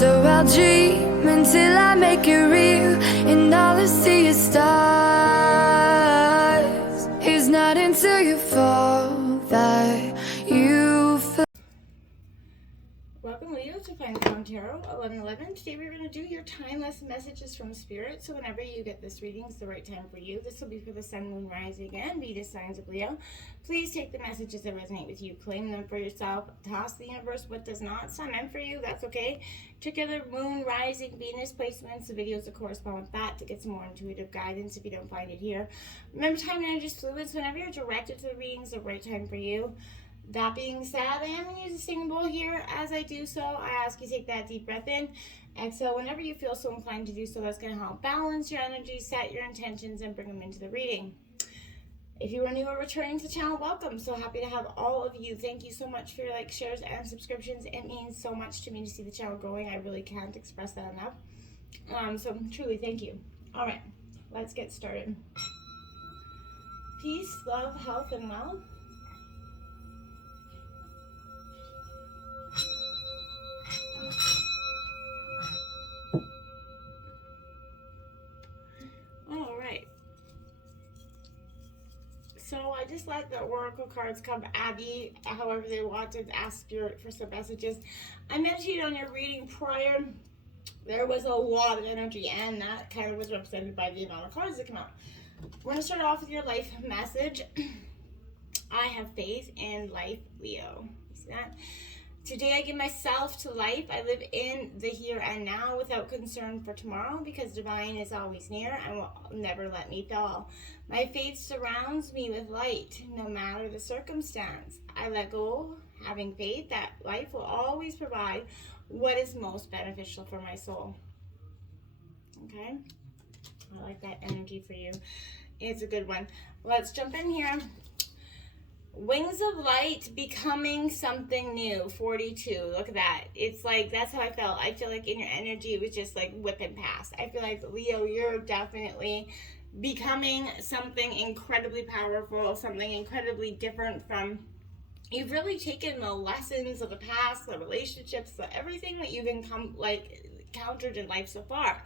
So I'll dream until I make it real, and all I see is stars. It's not until you fall that you feel. Welcome, Leo, to Find the Tarot 1111. Today we're going to do your timeless messages from Spirit. So whenever you get this reading, it's the right time for you. This will be for the Sun, Moon, Rising, and Venus signs of Leo. Please take the messages that resonate with you. Claim them for yourself. Toss the universe what does not. It's not meant for you. That's okay. Particular Moon, Rising, Venus placements, the videos that correspond with that to get some more intuitive guidance if you don't find it here. Remember, time and energy is fluid, so whenever you're directed to the readings, the right time for you. That being said, I am going to use a singing bowl here. As I do so, I ask you to take that deep breath in. Exhale whenever you feel so inclined to do so. That's going to help balance your energy, set your intentions, and bring them into the reading. If you are new or returning to the channel, welcome. So happy to have all of you. Thank you so much for your likes, shares, and subscriptions. It means so much to me to see the channel growing. I really can't express that enough. So truly, thank you. All right, let's get started. Peace, love, health, and wealth. All right. So I just let the oracle cards come at me however they want to ask Spirit for some messages. I mentioned on your reading prior, there was a lot of energy, and that kind of was represented by the amount of cards that come out. We're going to start off with your life message. I have faith in life, Leo. You see that? Today I give myself to life. I live in the here and now without concern for tomorrow, because divine is always near and will never let me fall. My faith surrounds me with light, no matter the circumstance. I let go, having faith that life will always provide what is most beneficial for my soul. Okay? I like that energy for you. It's a good one. Let's jump in here. Wings of light, becoming something new. 42. Look at that. It's like, that's how I felt. I feel like in your energy, it was just like whipping past. I feel like, Leo, you're definitely becoming something incredibly powerful, something incredibly different from, you've really taken the lessons of the past, the relationships, everything that you've encountered in life so far.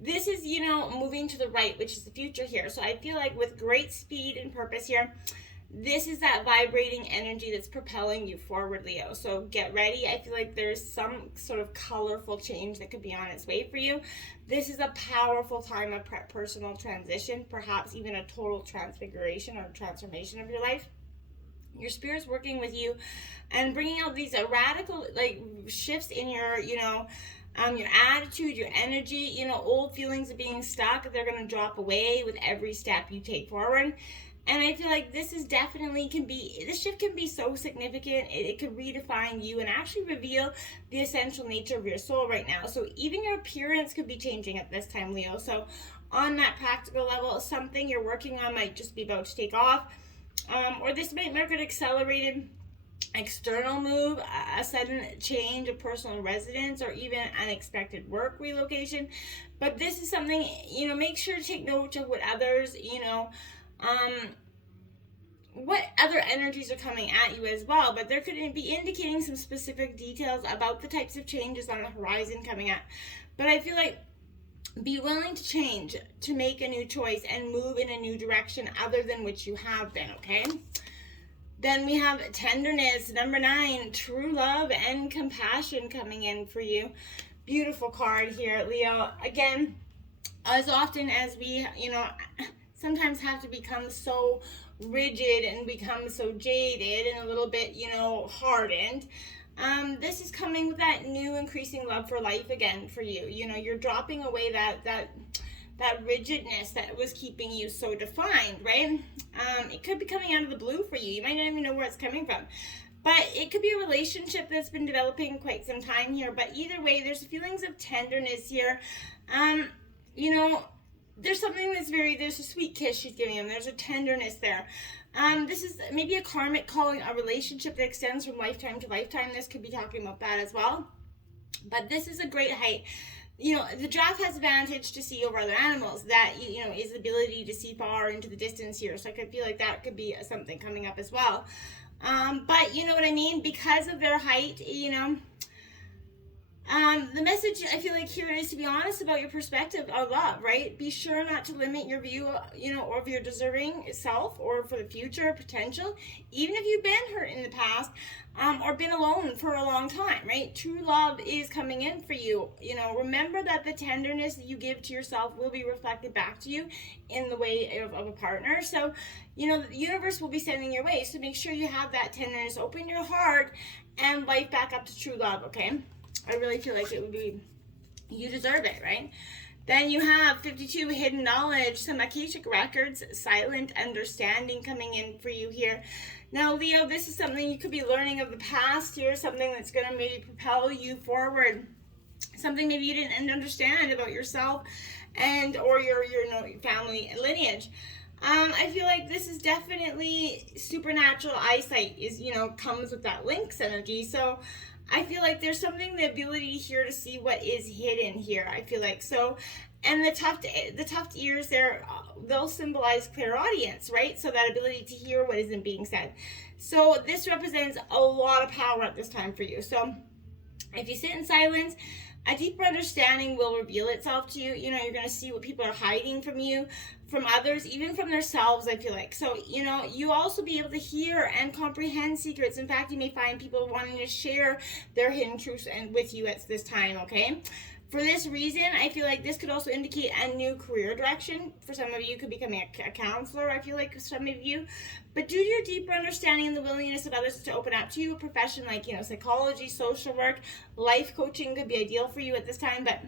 This is, moving to the right, which is the future here. So I feel like with great speed and purpose here, this is that vibrating energy that's propelling you forward, Leo. So get ready. I feel like there's some sort of colorful change that could be on its way for you. This is a powerful time of personal transition, perhaps even a total transfiguration or transformation of your life. Your spirit's working with you and bringing out these radical shifts in your, your attitude, your energy, old feelings of being stuck. They're going to drop away with every step you take forward. And I feel like this is definitely this shift can be so significant. It could redefine you and actually reveal the essential nature of your soul right now. So even your appearance could be changing at this time, Leo. So on that practical level, something you're working on might just be about to take off. Or this might mark an accelerated external move, a sudden change of personal residence, or even unexpected work relocation. But this is something, make sure to take note of what others, what other energies are coming at you as well, but there could be indicating some specific details about the types of changes on the horizon coming up. But I feel like be willing to change, to make a new choice and move in a new direction other than which you have been, okay? Then we have Tenderness, number 9, true love and compassion coming in for you. Beautiful card here, Leo. Again, as often as we, sometimes have to become so rigid and become so jaded and a little bit, hardened. This is coming with that new increasing love for life again for you. You're dropping away that rigidness that was keeping you so defined, right? It could be coming out of the blue for you. You might not even know where it's coming from. But it could be a relationship that's been developing quite some time here. But either way, there's feelings of tenderness here. There's something there's a sweet kiss she's giving him. There's a tenderness there. This is maybe a karmic calling, a relationship that extends from lifetime to lifetime. This could be talking about that as well. But this is a great height. The giraffe has advantage to see over other animals. That, is the ability to see far into the distance here. So I could feel like that could be something coming up as well. But you know what I mean? Because of their height, The message I feel like here is to be honest about your perspective of love, right? Be sure not to limit your view, of your deserving self or for the future potential, even if you've been hurt in the past, or been alone for a long time, right? True love is coming in for you. Remember that the tenderness that you give to yourself will be reflected back to you in the way of a partner. So, the universe will be sending your way. So make sure you have that tenderness. Open your heart and light back up to true love, okay? I really feel like it would be, you deserve it, right? Then you have 52 hidden knowledge, some Akashic records, silent understanding coming in for you here. Now, Leo, this is something you could be learning of the past here, something that's going to maybe propel you forward, something maybe you didn't understand about yourself and or your family lineage. I feel like this is definitely supernatural eyesight comes with that Lynx energy. So I feel like there's something, the ability here to see what is hidden here, I feel like. So, and the tuft ears there, they'll symbolize clairaudience, right? So that ability to hear what isn't being said. So this represents a lot of power at this time for you. So if you sit in silence, a deeper understanding will reveal itself to you. You're going to see what people are hiding from you, from others, even from themselves, I feel like. So, you also be able to hear and comprehend secrets. In fact, you may find people wanting to share their hidden truths with you at this time, okay? For this reason, I feel like this could also indicate a new career direction. For some of you, could become a counselor, I feel like some of you. But due to your deeper understanding and the willingness of others to open up to you, a profession like, psychology, social work, life coaching could be ideal for you at this time. But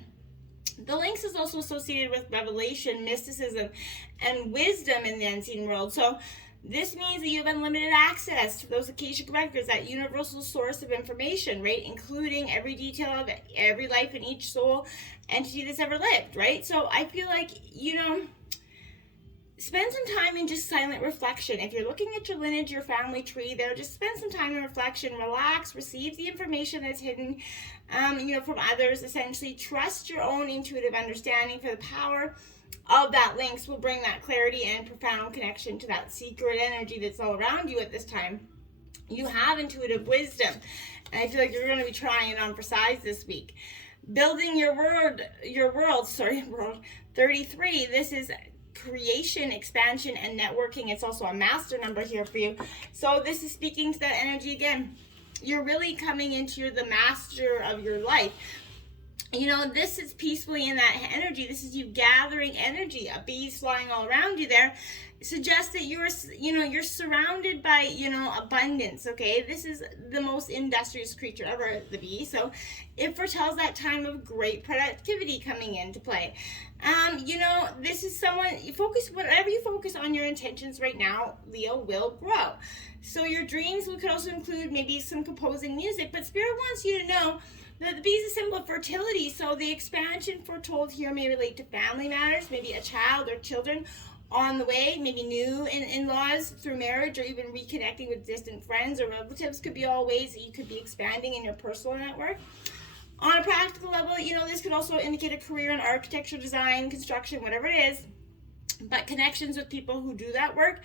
the Lynx is also associated with revelation, mysticism, and wisdom in the unseen world. So this means that you have unlimited access to those Akashic records, that universal source of information, right? Including every detail of every life in each soul entity that's ever lived, right? So I feel like, spend some time in just silent reflection. If you're looking at your lineage, your family tree there, just spend some time in reflection, relax, receive the information that's hidden, from others, essentially. Trust your own intuitive understanding, for the power of that Lynx will bring that clarity and profound connection to that secret energy that's all around you at this time. You have intuitive wisdom, and I feel like you're going to be trying it on for size this week. Building your world, world 33. This is creation, expansion, and networking. It's also a master number here for you. So this is speaking to that energy again. You're really coming into the master of your life. This is peacefully in that energy. This is you gathering energy. A bee's flying all around you there. It suggests that you're surrounded by, abundance, okay? This is the most industrious creature ever, the bee. So it foretells that time of great productivity coming into play. This is whatever you focus on, your intentions right now, Leo, will grow. So your dreams could also include maybe some composing music, but Spirit wants you to know that the bee is a symbol of fertility, so the expansion foretold here may relate to family matters, maybe a child or children on the way, maybe new in-laws through marriage, or even reconnecting with distant friends or relatives could be all ways that you could be expanding in your personal network. On a practical level, this could also indicate a career in architecture, design, construction, whatever it is, but connections with people who do that work.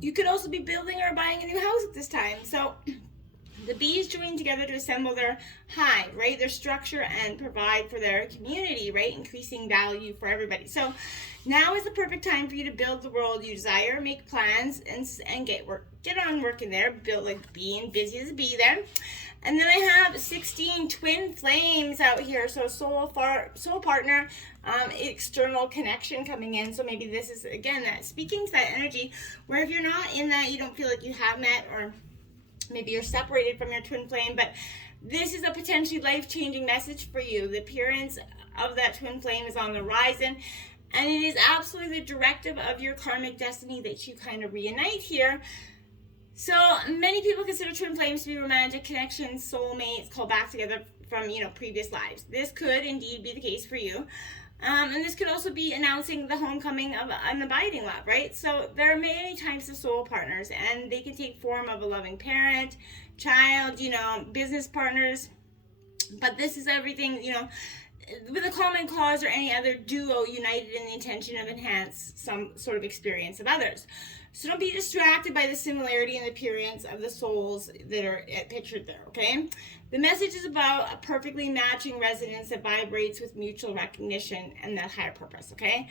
You could also be building or buying a new house at this time. So the bees join together to assemble their hive, right? Their structure, and provide for their community, right? Increasing value for everybody. So now is the perfect time for you to build the world you desire, make plans, and get on working there. Build, like being busy as a bee there. And then I have 16 twin flames out here. So soul partner, external connection coming in. So maybe this is, again, that speaking to that energy where if you're not in that, you don't feel like you have met, or maybe you're separated from your twin flame, but this is a potentially life-changing message for you. The appearance of that twin flame is on the horizon, and it is absolutely the directive of your karmic destiny that you kind of reunite here. So many people consider twin flames to be romantic connections, soulmates, called back together from, previous lives. This could indeed be the case for you. And this could also be announcing the homecoming of an abiding love, right? So there are many types of soul partners, and they can take form of a loving parent, child, business partners. But this is everything, with a common cause or any other duo united in the intention of enhance some sort of experience of others. So don't be distracted by the similarity in the appearance of the souls that are pictured there, okay? The message is about a perfectly matching resonance that vibrates with mutual recognition and that higher purpose, okay?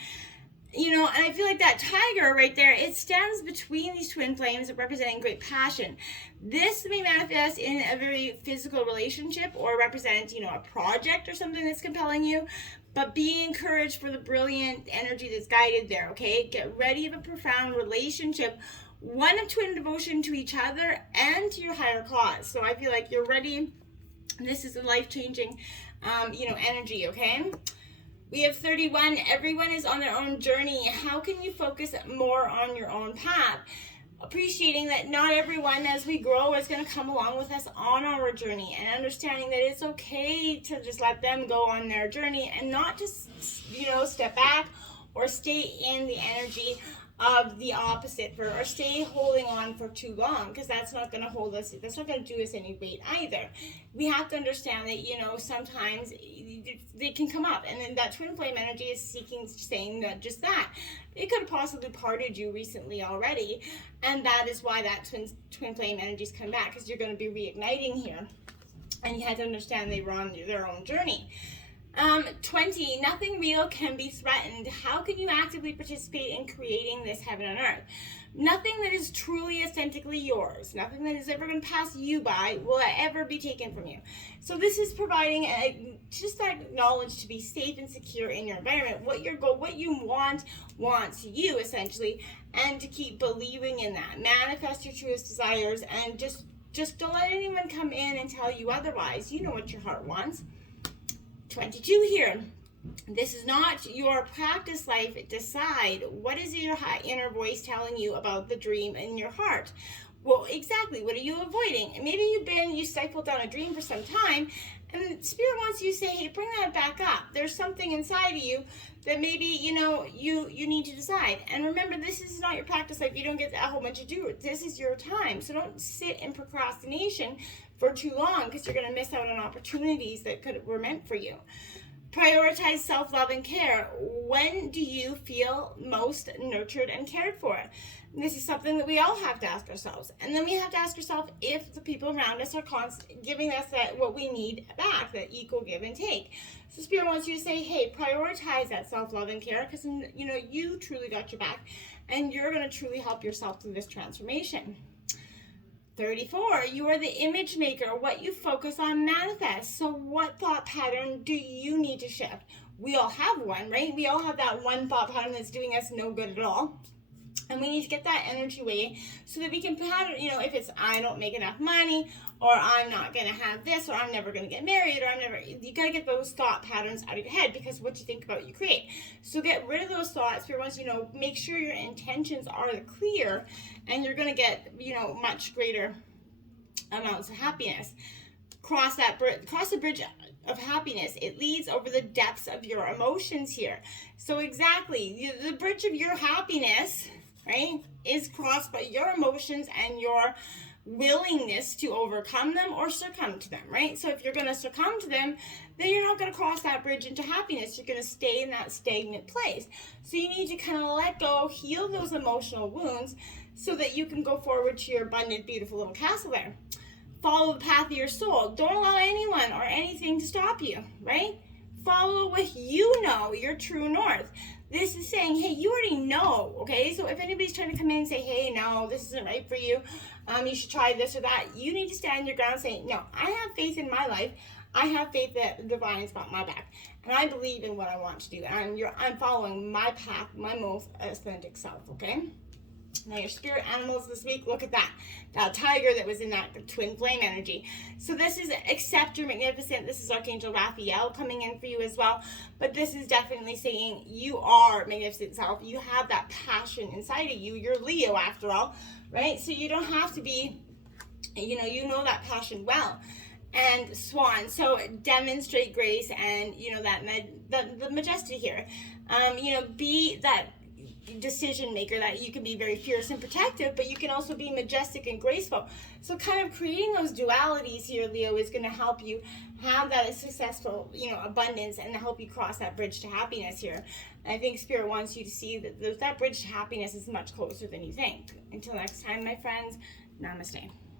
You know, and I feel like that tiger right there, it stands between these twin flames representing great passion. This may manifest in a very physical relationship or represent, you know, a project or something that's compelling you. But be encouraged for the brilliant energy that's guided there, okay? Get ready of a profound relationship, one of twin devotion to each other and to your higher cause. So I feel like you're ready. This is a life-changing, you know, energy, okay? We have 31. Everyone is on their own journey. How can you focus more on your own path? Appreciating that not everyone, as we grow, is going to come along with us on our journey, and understanding that it's okay to just let them go on their journey and not just, you know, step back or stay in the energy of the opposite or stay holding on for too long, because that's not going to hold us, that's not going to do us any weight either. We have to understand that, you know, sometimes they can come up, and then that twin flame energy is saying that just that. It could have possibly parted you recently already, and that is why that twin flame energies come back, because you're going to be reigniting here, and you had to understand they were on their own journey. 20, nothing real can be threatened. How can you actively participate in creating this heaven on earth? Nothing that is truly authentically yours, nothing that is ever going to pass you by will ever be taken from you. So this is providing just that knowledge to be safe and secure in your environment. What you want you, essentially, and to keep believing in that. Manifest your truest desires, and just don't let anyone come in and tell you otherwise. You know what your heart wants. 22 here. This is not your practice life. Decide what is your high inner voice telling you about the dream in your heart. Well, exactly. What are you avoiding? And maybe you stifled down a dream for some time, and Spirit wants you to say, hey, bring that back up. There's something inside of you that maybe, you know, you need to decide. And remember, this is not your practice life. You don't get a whole bunch to do. This is your time. So don't sit in procrastination for too long, because you're going to miss out on opportunities that were meant for you. Prioritize self-love and care. When do you feel most nurtured and cared for? And this is something that we all have to ask ourselves. And then we have to ask ourselves if the people around us are giving us what we need back, that equal give and take. So Spirit wants you to say, hey, prioritize that self-love and care, because, you know, you truly got your back, and you're going to truly help yourself through this transformation. 34, you are the image maker. What you focus on manifests. So what thought pattern do you need to shift? We all have one, right? We all have that one thought pattern that's doing us no good at all. And we need to get that energy away so that we can pattern, you know, if it's I don't make enough money, or I'm not going to have this, or I'm never going to get married, or you got to get those thought patterns out of your head, because what you think about, you create. So get rid of those thoughts. For once, you know, make sure your intentions are clear, and you're going to get, you know, much greater amounts of happiness. Cross the bridge of happiness. It leads over the depths of your emotions here. So exactly, the bridge of your happiness, right, is crossed by your emotions and your willingness to overcome them or succumb to them, right? So if you're going to succumb to them, then you're not going to cross that bridge into happiness. You're going to stay in that stagnant place. So you need to kind of let go, heal those emotional wounds, so that you can go forward to your abundant, beautiful little castle there. Follow the path of your soul. Don't allow anyone or anything to stop you, right? Follow what you know, your true north. This is saying, hey, you already know, okay? So if anybody's trying to come in and say, hey, no, this isn't right for you, you should try this or that, you need to stand your ground and say, no, I have faith in my life. I have faith that the divine's got my back, and I believe in what I want to do, and I'm following my path, my most authentic self, okay? Now your spirit animals this week, look at that tiger that was in that twin flame energy. So this is accept your magnificent. This is Archangel Raphael coming in for you as well. But this is definitely saying you are magnificent self. You have that passion inside of you. You're Leo after all, right? So you don't have to be, you know that passion well. And Swan, so demonstrate grace and, that the majesty here. Be that decision maker, that you can be very fierce and protective, but you can also be majestic and graceful. So kind of creating those dualities here, Leo, is going to help you have that successful, abundance, and help you cross that bridge to happiness here. And I think Spirit wants you to see that bridge to happiness is much closer than you think. Until next time, my friends, namaste.